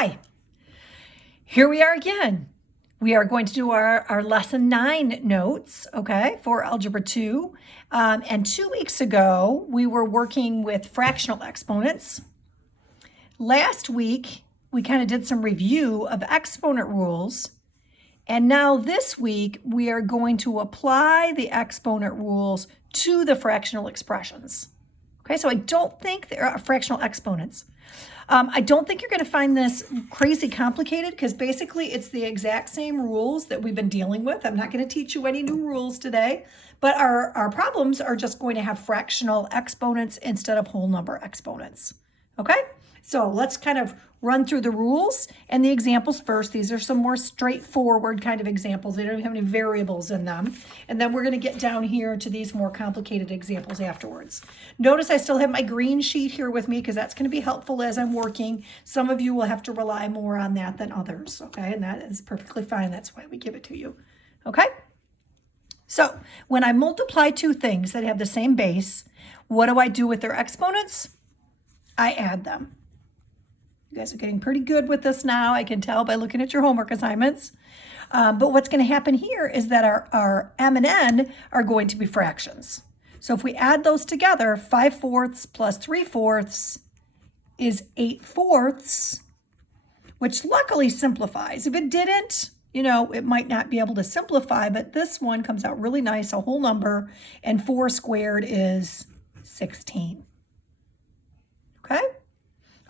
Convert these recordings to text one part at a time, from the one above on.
Hi, here we are again. We are going to do our lesson 9 notes, okay, for Algebra 2. And 2 weeks ago, we were working with fractional exponents. Last week, we kind of did some review of exponent rules. And now this week, we are going to apply the exponent rules to the fractional expressions. Okay, so I don't think there are fractional exponents. I don't think you're going to find this crazy complicated because basically it's the exact same rules that we've been dealing with. I'm not going to teach you any new rules today, but our problems are just going to have fractional exponents instead of whole number exponents. Okay, so let's kind of run through the rules and the examples first. These are some more straightforward kind of examples. They don't have any variables in them. And then we're going to get down here to these more complicated examples afterwards. Notice I still have my green sheet here with me because that's going to be helpful as I'm working. Some of you will have to rely more on that than others, okay? And that is perfectly fine. That's why we give it to you, okay? So when I multiply two things that have the same base, what do I do with their exponents? I add them. You guys are getting pretty good with this now. I can tell by looking at your homework assignments. But what's going to happen here is that our m and n are going to be fractions. So if we add those together, 5/4 plus 3/4 is 8/4, which luckily simplifies. If it didn't, you know, it might not be able to simplify, but this one comes out really nice, a whole number, and 4 squared is 16. Okay?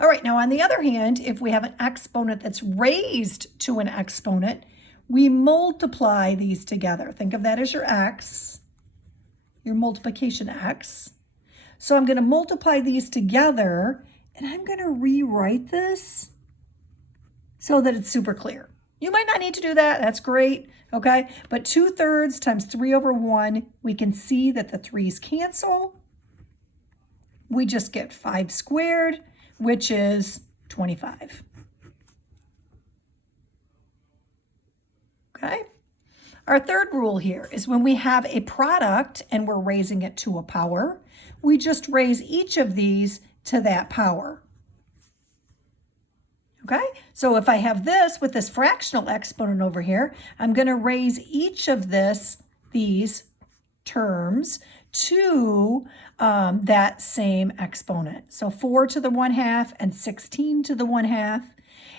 All right, now on the other hand, if we have an exponent that's raised to an exponent, we multiply these together. Think of that as your x, your multiplication x. So I'm going to multiply these together, and I'm going to rewrite this so that it's super clear. You might not need to do that. That's great, okay? But 2/3 times 3/1, we can see that the 3's cancel. We just get 5 squared, which is 25. Okay? Our third rule here is when we have a product and we're raising it to a power, we just raise each of these to that power. Okay? So if I have this with this fractional exponent over here, I'm going to raise each of these terms to that same exponent. So 4 to the 1/2 and 16 to the 1/2.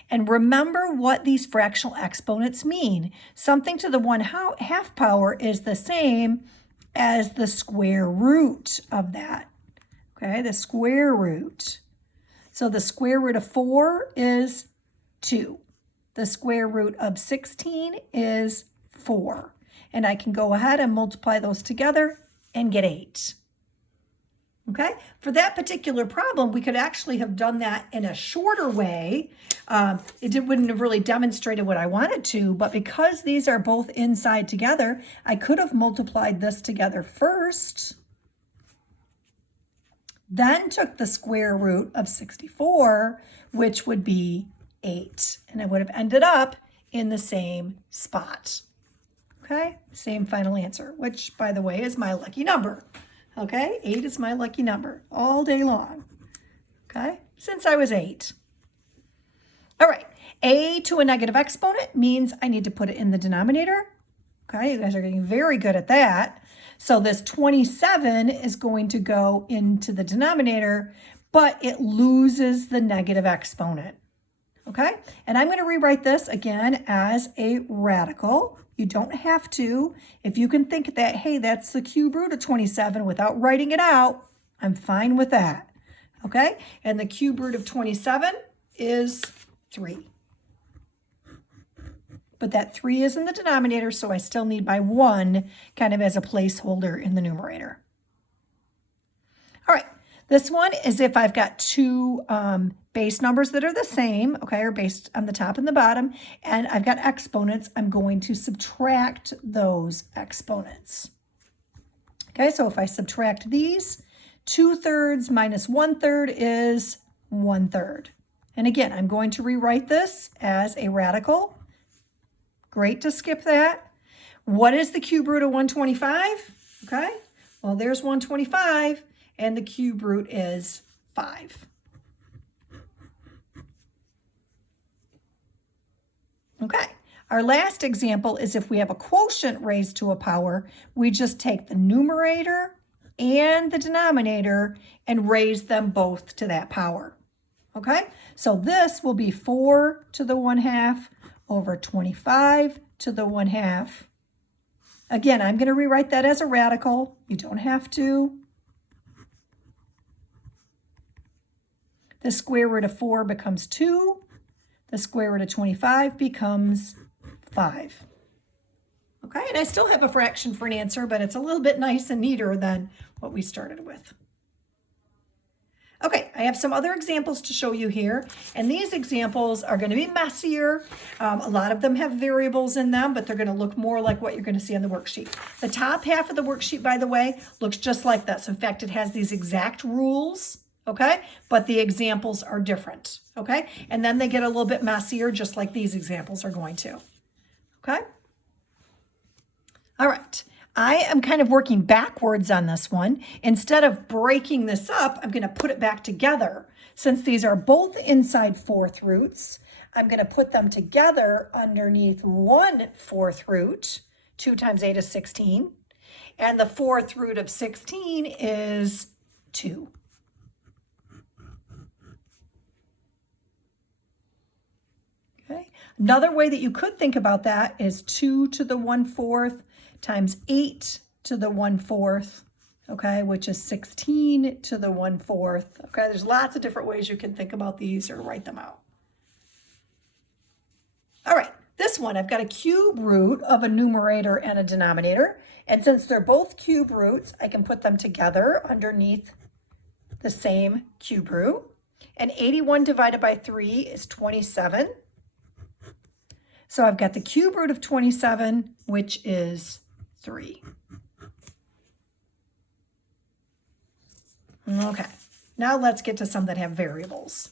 And remember what these fractional exponents mean. Something to the 1/2 power is the same as the square root of that. Okay, the square root. So the square root of 4 is 2. The square root of 16 is 4. And I can go ahead and multiply those together and get 8. Okay, for that particular problem, we could actually have done that in a shorter way. It wouldn't have really demonstrated what I wanted to, but because these are both inside together, I could have multiplied this together first, then took the square root of 64, which would be 8, and I would have ended up in the same spot. Okay, same final answer, which, by the way, is my lucky number. Okay, 8 is my lucky number all day long. Okay, since I was 8. All right, a to a negative exponent means I need to put it in the denominator. Okay, you guys are getting very good at that. So this 27 is going to go into the denominator, but it loses the negative exponent. Okay, and I'm going to rewrite this again as a radical. You don't have to. If you can think that, hey, that's the cube root of 27 without writing it out, I'm fine with that. Okay, and the cube root of 27 is 3. But that 3 is in the denominator, so I still need my 1 kind of as a placeholder in the numerator. All right, this one is if I've got two base numbers that are the same, okay, or based on the top and the bottom, and I've got exponents, I'm going to subtract those exponents. Okay, so if I subtract these, 2/3 minus 1/3 is 1/3. And again, I'm going to rewrite this as a radical. Great to skip that. What is the cube root of 125? Okay, well, there's 125, and the cube root is 5. Okay, our last example is if we have a quotient raised to a power, we just take the numerator and the denominator and raise them both to that power. Okay, so this will be 4 to the 1/2 over 25 to the 1/2. Again, I'm going to rewrite that as a radical. You don't have to. The square root of 4 becomes 2. The square root of 25 becomes 5. Okay, and I still have a fraction for an answer, but it's a little bit nice and neater than what we started with. Okay, I have some other examples to show you here, and these examples are going to be messier. A lot of them have variables in them, but they're going to look more like what you're going to see on the worksheet. The top half of the worksheet, by the way, looks just like this. In fact, it has these exact rules, okay, but the examples are different, okay? And then they get a little bit messier, just like these examples are going to, okay? All right. I am kind of working backwards on this one. Instead of breaking this up, I'm going to put it back together. Since these are both inside 4th roots, I'm going to put them together underneath 1/4 root. 2 times 8 is 16. And the 4th root of 16 is 2. Okay. Another way that you could think about that is 2 to the 1/4 times 8 to the 1/4, okay, which is 16 to the 1/4. Okay, there's lots of different ways you can think about these or write them out. All right, this one, I've got a cube root of a numerator and a denominator. And since they're both cube roots, I can put them together underneath the same cube root. And 81 divided by 3 is 27. So I've got the cube root of 27, which is 3. Okay, now let's get to some that have variables.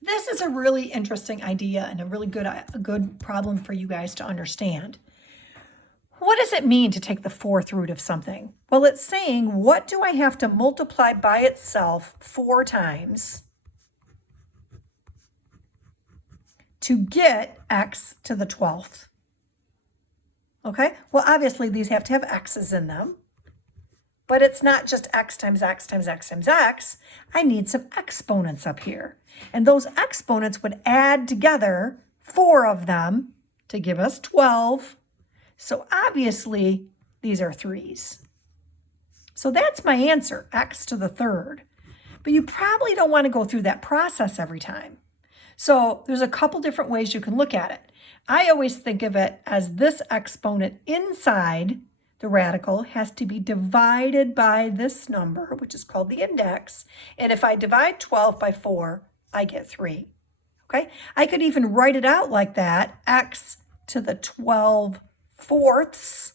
This is a really interesting idea and a really good problem for you guys to understand. What does it mean to take the 4th root of something? Well, it's saying, what do I have to multiply by itself 4 times to get x to the 12th? Okay, well, obviously these have to have x's in them, but it's not just x times x times x times x. I need some exponents up here. And those exponents would add together 4 of them to give us 12. So obviously these are 3's. So that's my answer, x to the 3rd. But you probably don't want to go through that process every time. So there's a couple different ways you can look at it. I always think of it as this exponent inside the radical has to be divided by this number, which is called the index. And if I divide 12 by 4, I get 3. Okay? I could even write it out like that, x to the 12/4,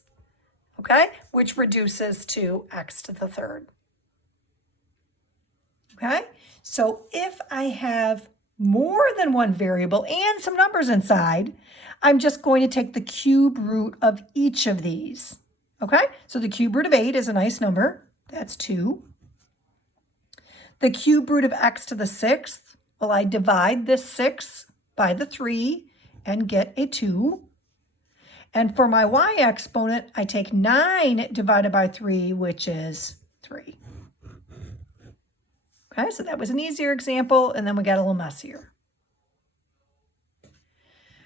okay? Which reduces to x to the 3rd. Okay? So if I have more than one variable and some numbers inside, I'm just going to take the cube root of each of these. Okay, so the cube root of 8 is a nice number. That's 2. The cube root of x to the 6th, well, I divide this 6 by the 3 and get a 2. And for my y exponent, I take 9 divided by 3, which is 3. Okay, so that was an easier example, and then we got a little messier.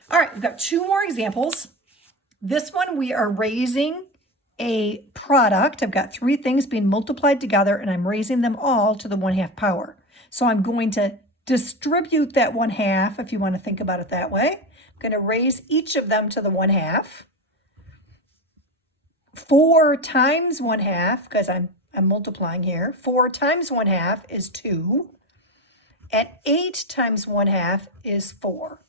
All right, we've got 2 more examples. This one, we are raising a product. I've got 3 things being multiplied together, and I'm raising them all to the 1/2 power. So I'm going to distribute that 1/2, if you want to think about it that way. I'm going to raise each of them to the 1/2. 4 times 1/2, because I'm multiplying here. 4 times 1/2 is 2. And 8 times 1/2 is 4.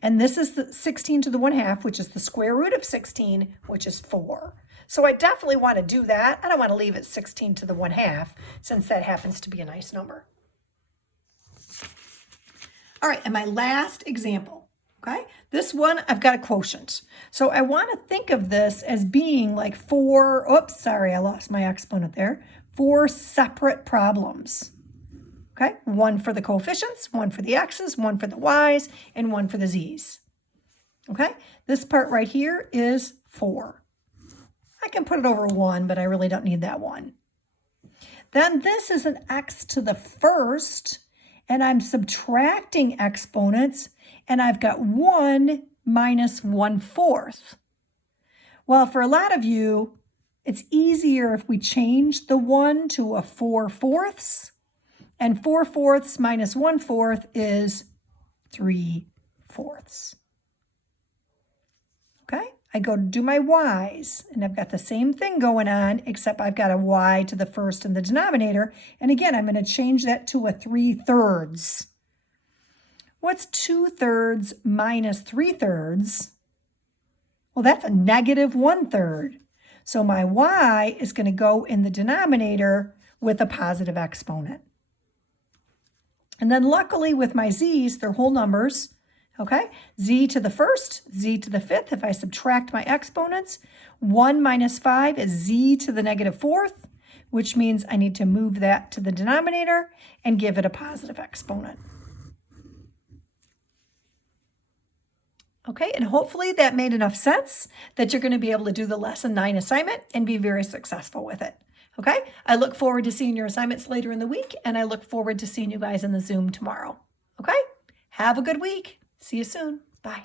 And this is the 16 to the 1/2, which is the square root of 16, which is 4. So I definitely want to do that. I don't want to leave it 16 to the 1/2, since that happens to be a nice number. All right, and my last example, okay? This one, I've got a quotient. So I want to think of this as being like 4, oops, sorry, I lost my exponent there, 4 separate problems. Okay, one for the coefficients, one for the x's, one for the y's, and one for the z's. Okay, this part right here is 4. I can put it over 1, but I really don't need that 1. Then this is an x to the first, and I'm subtracting exponents, and I've got 1 minus 1/4. Well, for a lot of you, it's easier if we change the 1 to a 4/4, and 4/4 minus 1/4 is 3/4. Okay, I go to do my y's, and I've got the same thing going on, except I've got a y to the first in the denominator, and again, I'm going to change that to a 3/3. What's 2/3 minus 3/3? Well, that's a negative 1/3. So my y is going to go in the denominator with a positive exponent. And then luckily with my z's, they're whole numbers. Okay, z to the first, z to the fifth. If I subtract my exponents, 1 minus 5 is z to the negative fourth, which means I need to move that to the denominator and give it a positive exponent. Okay, and hopefully that made enough sense that you're going to be able to do the lesson 9 assignment and be very successful with it. Okay, I look forward to seeing your assignments later in the week, and I look forward to seeing you guys in the Zoom tomorrow. Okay, have a good week. See you soon. Bye.